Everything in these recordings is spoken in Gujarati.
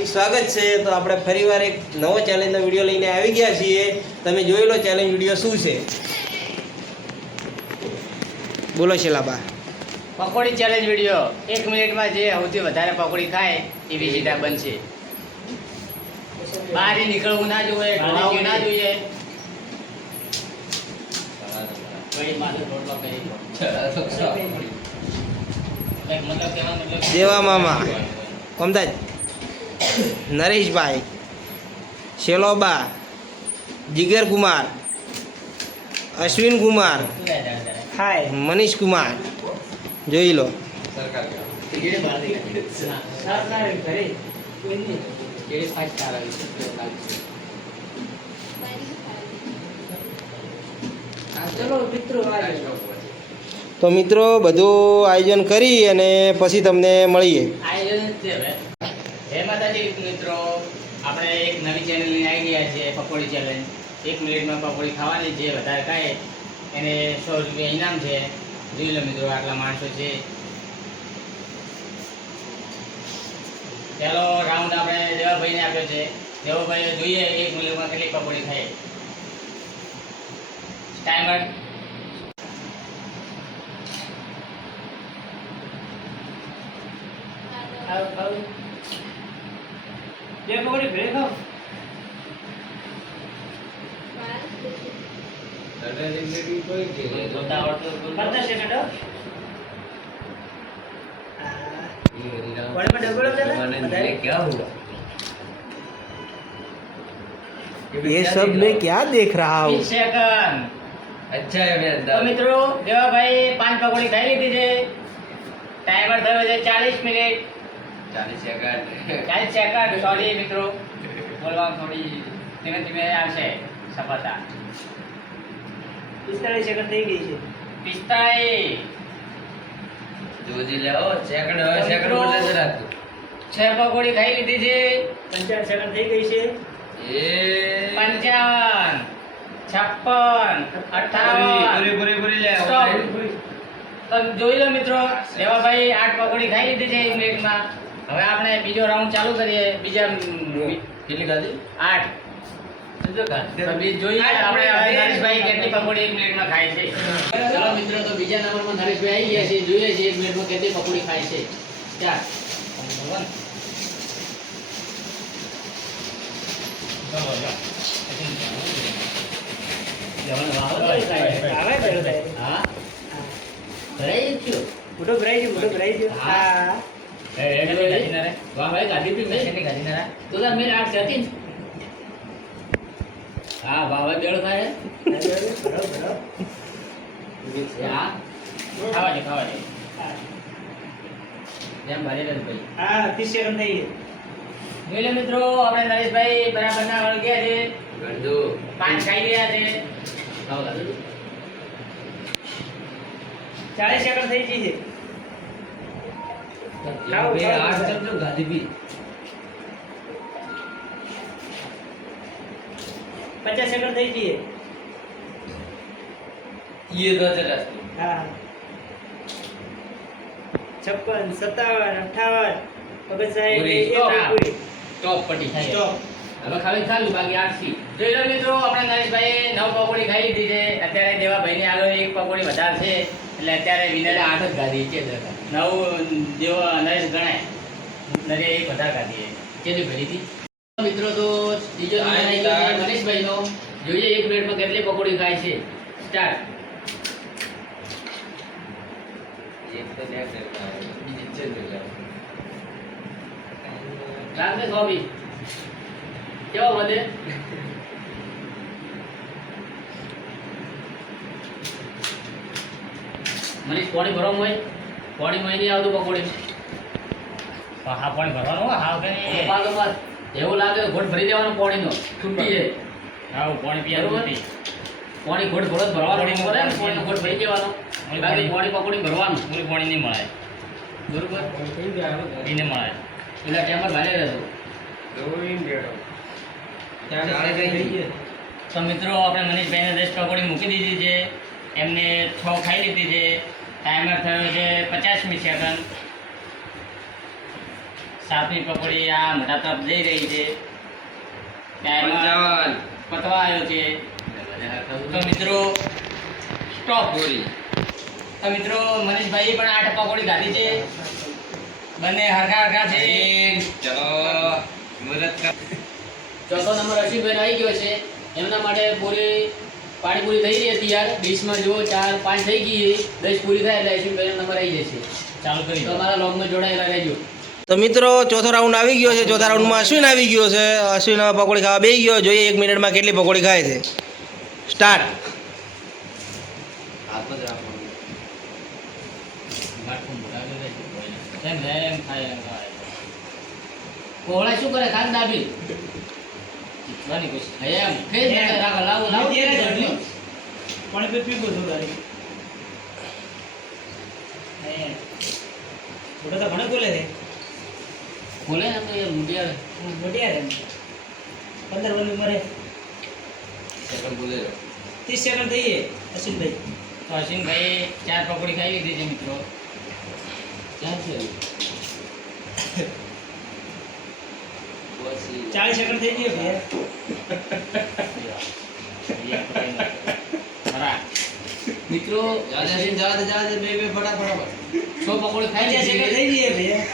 હાર્દિક સ્વાગત છે। તો આપણે ફરીવાર એક નવો ચેલેન્જનો વિડીયો લઈને આવી ગયા છીએ। તમે જોઈ લો ચેલેન્જ વિડીયો શું છે। બોલો શેલાબા। પકોડી ચેલેન્જ વિડીયો 1 મિનિટમાં જે સૌથી વધારે પકોડી ખાય એ વિજેતા બનશે। બહાર નીકળવું ના જોઈએ, ઢોળાવું ના જોઈએ। દેવા મામા, કોમદાજ, નરેશભાઈ, શેલોબા, જીગર કુમાર, અશ્વિન કુમાર, હાય મનીષ કુમાર, જોઈ લો। તો મિત્રો બધું આયોજન કરી અને પછી તમને મળીએ। આયોજન છે હવે। જય માતાજી મિત્રો, આપણે એક નવી ચેનલ લઈને આવી ગયા છે, પકોડી ચેલેન્જ। 1 મિનિટમાં પકોડી ખાવાની, જે વધારે ખાય એને 100 રૂપિયા ઇનામ છે। જોઈ લો મિત્રો, આટલા માણસો છે। પહેલો રાઉન્ડ આપણે દેવાભાઈને આપ્યો છે। દેવાભાઈ જોઈએ 1 મિનિટમાં કેટલી પકોડી ખાય। ટાઈમર બે પકોડી ભેળી ખાઓ। ये सब मैं क्या देख रहा हूँ। अच्छा है तो મિત્રો દેવાભાઈ 5 પકોડી ખાઈ લીધી છે। ટાઈમર થયો છે 40 મિનિટ 40 સેકન્ડ સોરી મિત્રો, બોલવા થોડી ધીમે ધીમે આવશે સફળતા। 45 સેકન્ડ થઈ ગઈ છે। 45 જોજી લેવો સેકન્ડ, હવે સેકન્ડ બોલે જરા 6 પકોડી ખાઈ લીધી છે। 55 સેકન્ડ થઈ ગઈ છે। 55 56 58 તો જોઈ લો મિત્રો, દેવાભાઈ 8 પકોડી ખાઈ લીધી છે 1 મિનિટમાં। હવે આપણે બીજો રાઉન્ડ ચાલુ કરીએ। બીજા કેટલી ખાધી? 8 જોઈએ આપણે નરેશભાઈ કેટલી પકોડી 1 મિનિટમાં ખાય છે। ચલો મિત્રો, તો બીજા નંબરમાં નરેશભાઈ આવી ગયા છે। જોઈએ છે 1 મિનિટમાં કેટલી પકોડી ખાય છે। ચાલ મિત્રો, આપણે નરેશભાઈ બરાબર ના વળગ્યા છે। 5 ખાઈ ગયા છે। 40 સેકન્ડ થઈ ગઈ છે। 50 સેકન્ડ થઈ ગઈ છે। हाँ 56 57 58 પગજ સાહેબ સ્ટોપ પટી થાય। હવે ખાલી ચાલુ બાકી 8 જોઈ લો મિત્રો, આપણે નરેશભાઈ 9 પકોડી ખાઈ લીધી છે। અત્યારે દેવાભાઈને આગળ 1 પકોડી વધારે છે, એટલે અત્યારે વિનરે 8 જ ગાધી છે। 9 જેવો નરેશ ગણાય, નરે 1 વધારે ગાધી છે। કેટલી ભરી હતી મિત્રો? તો ત્રીજો મનીષભાઈનો જોઈએ 1 મિનિટમાં કેટલી પકોડી ખાય છે। સ્ટાર્ટ। રાતે સોબી કેવો વધે? મનીષ પાણી ભરવાનું હોય, પાણીમાં નહીં આવતું પકોડી। હા પાણી ભરવાનું હોય, હા કે એવું લાગે ઘોટ ભરી દેવાનો પાણીનો, છૂટી જાય। હા પાણી પીવાનું નથી, પાણી ઘોટ ભરો ભરવાનું પડે ને, પાણીનો ઘોટ ભરી દેવાનો, બાકી પાણી પકોડી ભરવાનું, પૂરી પાણી નહીં મળે બરોબર, એને મળે એટલે ટેમ્પર ભારે રહેતું। તો મિત્રો, આપણે મનીષભાઈને 10 પકોડી મૂકી દીધી છે। એમને 6 ખાઈ લીધી છે। ટાઈમર થયો છે 50 સેકન્ડ। સાતમી પકોડી આ મોટા તરફ જઈ રહી છે ટાઈમ પતવા આવ્યો છે તો મિત્રો સ્ટોપ પૂરી તો મિત્રો મનીષભાઈ પણ 8 પકોડી ખાધી છે બંને હરખા હરખા છે ચલો ચોથો નંબર અશ્વિનભાઈ આવી ગયો છે એમના માટે પૂરી પાણીપુરી થઈ રહી હતી યાર ડીશમાં જો 4 5 થઈ ગઈ 10 પૂરી થાય એટલે અશ્વિનભાઈનો નંબર આવી જશે ચાલુ કરી તો અમારા લોગમાં જોડાયેલા રહેજો તો મિત્રો ચોથો રાઉન્ડ આવી ગયો છે ચોથા રાઉન્ડમાં અશ્વિન આવી ગયો છે અશ્વિન પકોડી ખાવા બેસી ગયો જોઈએ 1 મિનિટમાં કેટલી પકોડી ખાય છે સ્ટાર્ટ કોહળા શું કરે ખાન દાબી જીતવાની કોશિશ એમ ફેર રાખો લાવો લાવો પાણી પે પીગો છો ગાડી મોટા તો ઘણા બોલે છે બોલે ને તો યાર મુડિયા મોટિયા રે 15 વર્ષની ઉંમરે સેકન્ડ બોલે 30 સેકન્ડ થઈ અશ્વિનભાઈ તો અશ્વિનભાઈ 4 પકોડી ખાઈ લીધી છે મિત્રો ક્યાં છે 40 સેકન્ડ થઈ ગયો ભૈયા મિત્રો બે ફટાફટ 6 પકોડી ખાઈ 50 સેકન્ડ થઈ ગઈ ભૈયા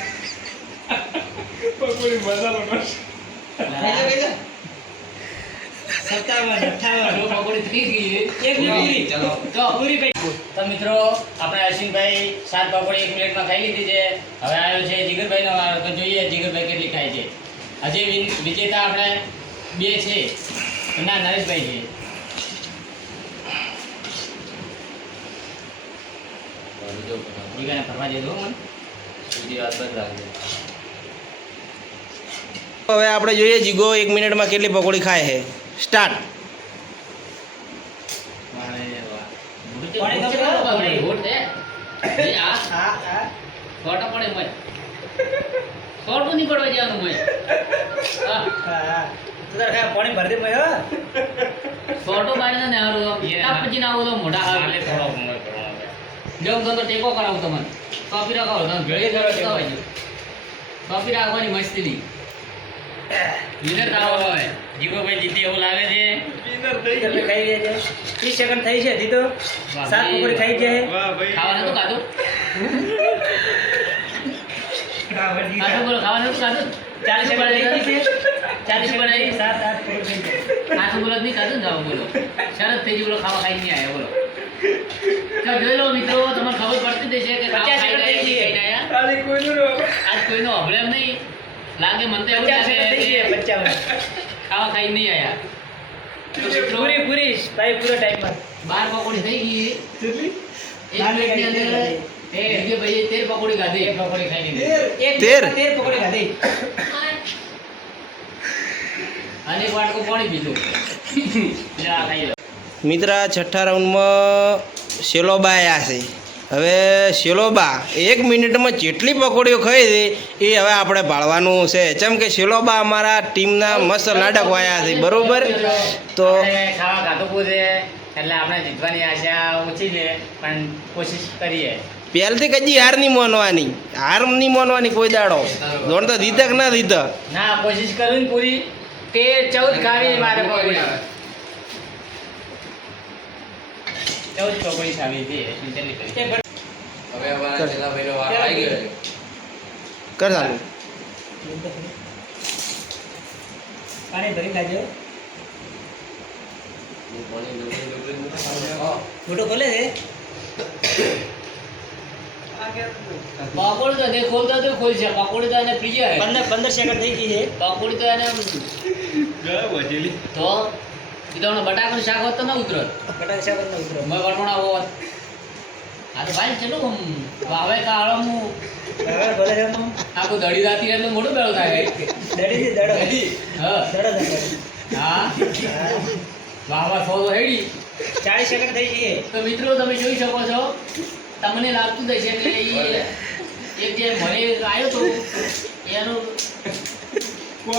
પકોડી મસાલો કરશે 57 58 પકોડી થઈ ગઈ એક મિનિટ ચલો તો પૂરી કરી તો મિત્રો આપણે અશ્વિનભાઈ 7 પકોડી 1 મિનિટમાં ખાઈ લીધી છે હવે આવ્યો છે જીગરભાઈનો વારો તો જોઈએ જીગરભાઈ કેટલી ખાય છે હજી વિજેતા આપણે 2 છે ના નરેશભાઈ છે બીજાને ફરવા દે દો મને સીધી વાત બંધ રાખજો હવે આપણે જોઈએ જીગો 1 મિનિટમાં કેટલી પકોડી ખાય છે સ્ટાર્ટ પાણી તો હોટ દે એ આ હા ફોટો પડે મય ફોટો નહીં પડવા જવાનું મય હા હા તો તાર ખા પાણી ભર દે મય ફોટો પાડીને ને હારો તાપ પછી ના આવો તો મોઢા હાલે થોડો ઉમર કરવાનો જો હું તો ટેકો કરાવું તમને કોપી રાખાવ તમે ભેળી કરો તો હોય કોપી રાખવાની મસ્તી ની વિનર તારો હોય જીગોભાઈ જીતી એવું લાગે છે તમે ખાઈ રહ્યા છે 30 સેકન્ડ થઈ છે હજી તો 7 પકોડી ખાઈ છે વાહ ભાઈ ખાવા નતું ખાધું ખાવાનું ખાધું બોલો ખાવા નતું ખાધું 40 સેકન્ડ થઈ ગઈ છે 40 સેકન્ડ બનાવી. 7 8 પકોડી ખાઈ છે ખાધું બોલો નહીં ખાધું ને જાઓ બોલો શરત થઈ ગઈ બોલો ખાવા ખાઈ નહીં આયા બોલો તો જોઈ લો મિત્રો તમને ખબર પડતી જશે કે ખાવા 50 ખાઈ સેકન્ડ થઈ નહીં ગઈ. આયા ખાલી કોઈનું આજ કોઈનો હબળે એમ નહીં લાગે મને તો એવું 50 સેકન્ડ થઈ લાગે ગઈ કે 55 ખાવા ખાઈ નહીં આયા તો મિત્રો પૂરી પૂરી ભાઈ પૂરો ટાઈમ પર 12 પકોડી થઈ ગઈ કેટલી એક મિનિટની અંદર ભાઈ 13 પકોડી ખાધી એક પકોડી ખાઈ લીધી એક 13 પકોડી ખાધી અને એક વાટકો પાણી પીધું લે આ ખાઈ લો મિત્ર છઠ્ઠા રાઉન્ડમાં શેલોબા આવ્યા છે હવે શેલોબા 1 મિનિટમાં જેટલી પકોડીઓ ખાઈ છે એ હવે આપણે ભાળવાનું છે જેમ કે શેલોબા અમારા ટીમના મસ્ત નાટક વાયા છે બરોબર તો આપણે ખાવા ખાધું પૂછે એટલે આપણે જીતવાની આશા ઓછી છે પણ કોશિશ કરીએ પહેલથી કદી હાર નહીં માનવાની કોઈ દાડો જોણ તો દીધક ના દીધક ના કોશિશ કરું ને પૂરી 13 14 ખાવી મારે પકોડી 14 પકોડી ખાવી છે કેટલી કરી હવે અમારા છેલ્લા ભાઈનો વાર આવી ગયો છે કર ચાલુ પાણી ભરી ખાજો મોટો ખોલે છે પકોડી તો દે ખોલતા તો ખોલ છે પકોડી તો એને પી જાય 15 સેકન્ડ થઈ ગઈ છે પકોડી તો એને ગયા વજેલી તો એ તો બટાકાનું શાક હોત તો ન ઉતરત બટાકા શાક ન ઉતરો મેં વટોણા હોત આ તો ભાઈ ચલો વાવે કાળો હું હવે બોલે છે હું આખું દડી રાતી એટલે મોટું બેળું થાય દડી છે દડો હા દડો દડો હા વાવા સો તો હેડી 40 સેકન્ડ થઈ ગઈ તો મિત્રો તમે જોઈ શકો છો તમને લાગતું હશે કે એ એક જે મને આવ્યો તો એનું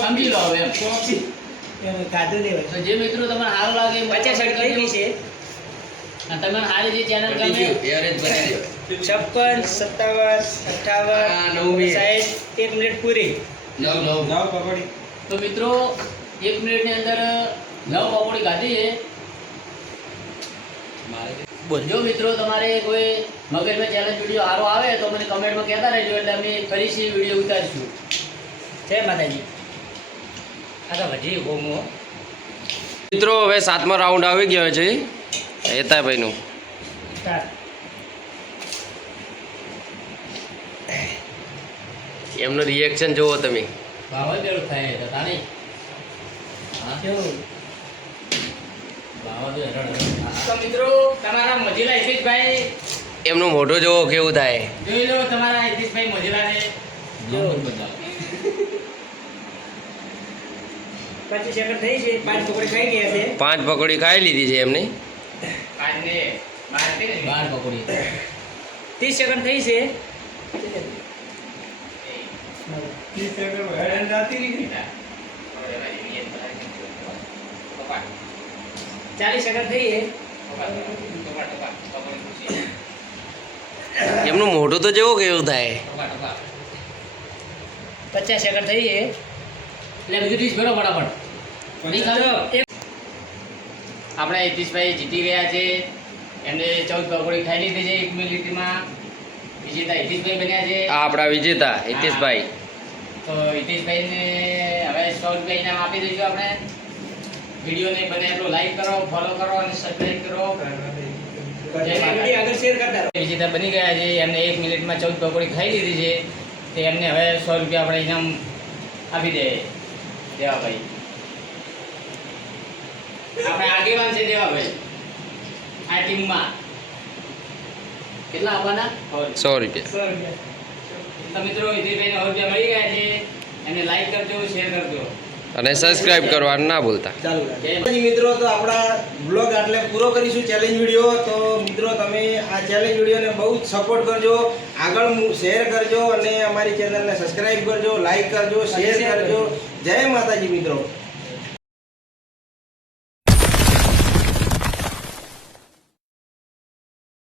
સમજી લો હવે એમ એમ કાદુ લેવા તો જે મિત્રો તમને સારું લાગે 50 સેકન્ડ થઈ ગઈ છે અને તમને સારી જે ચેનલ ગમે એવરેજ બની 56 57 58 60 1 મિનિટ પૂરી. તો મિત્રો 1 મિનિટની અંદર 9 પકોડી ખાધી છે. બોલ. જો મિત્રો તમારે કોઈ મગજમાં ચેલેન્જ વિડીયો સારો આવે તો મને કમેન્ટમાં કહેતા રહેજો એટલે અમે ફરીથી વિડીયો ઉતારીશું. જય માતાજી. આ તો વધી હોમો. મિત્રો હવે 7મો રાઉન્ડ આવી ગયો છે હેતાભાઈનું. એમનું રિએક્શન જુઓ તમે. વાવાઝોડું થાય તો તાણી કેવું? તો મિત્રો તમારા મજીલા હિતેશભાઈ એમનું મોઢું જુઓ કેવું થાય. જોઈ લો તમારા હિતેશભાઈ મજીલાને. 25 સેકન્ડ થઈ છે. 5 પકોડી ખાઈ ગયા છે. 5 પકોડી ખાઈ લીધી છે એમને. આજને 12 પકોડી 30 સેકન્ડ થઈ છે. 40 સેકન્ડ થઈ છે. એમનું મોઢું તો જુઓ કેવું થાય. 50 સેકન્ડ થઈ છે. એટલે બધું ડીશ ભરો ફટાફટ. નહીં ખાધો? આપણા હિતેશભાઈ જીતી ગયા છે. એમને 14 પકોડી ખાઈ લીધી છે 1 મિનિટમાં. વિજેતા હિતેશભાઈ બન્યા છે. આ આપણા વિજેતા હિતેશભાઈ. તો હિતેશભાઈને હવે 100 રૂપિયા ઇનામ આપી દઈશું આપણે. વિડીયોને બને એટલું લાઈક કરો, ફોલો કરો અને સબસ્ક્રાઇબ કરો. વિડીયો આગળ શેર કરતા રહો. વિજેતા બની ગયા છે. એમને 1 મિનિટમાં 14 પકોડી ખાઈ લીધી છે. તે એમને હવે 100 રૂપિયા આપણે ઇનામ આપી દે દેવાભાઈ. આપણે આગેવાન છે દેવાભાઈ આ ટીમમાં. કેટલા આપવાના? 100 રૂપિયા. 100 રૂપિયા. તો મિત્રો હિતેશભાઈને 100 રૂપિયા મળી ગયા છે. એમને લાઈક કરજો, શેર કરજો. અને સબસ્ક્રાઇબ કરવાનું ના ભૂલતા. ચાલુ રાખજો. મિત્રો તો આપણા બ્લોગ આટલે પૂરો કરીશું ચેલેન્જ વિડીયો. તો મિત્રો તમે આ ચેલેન્જ વિડીયોને બહુ જ સપોર્ટ કરજો, આગળ શેર કરજો અને અમારી ચેનલને સબસ્ક્રાઇબ કરજો, લાઈક કરજો, શેર કરજો. જય માતાજી મિત્રો.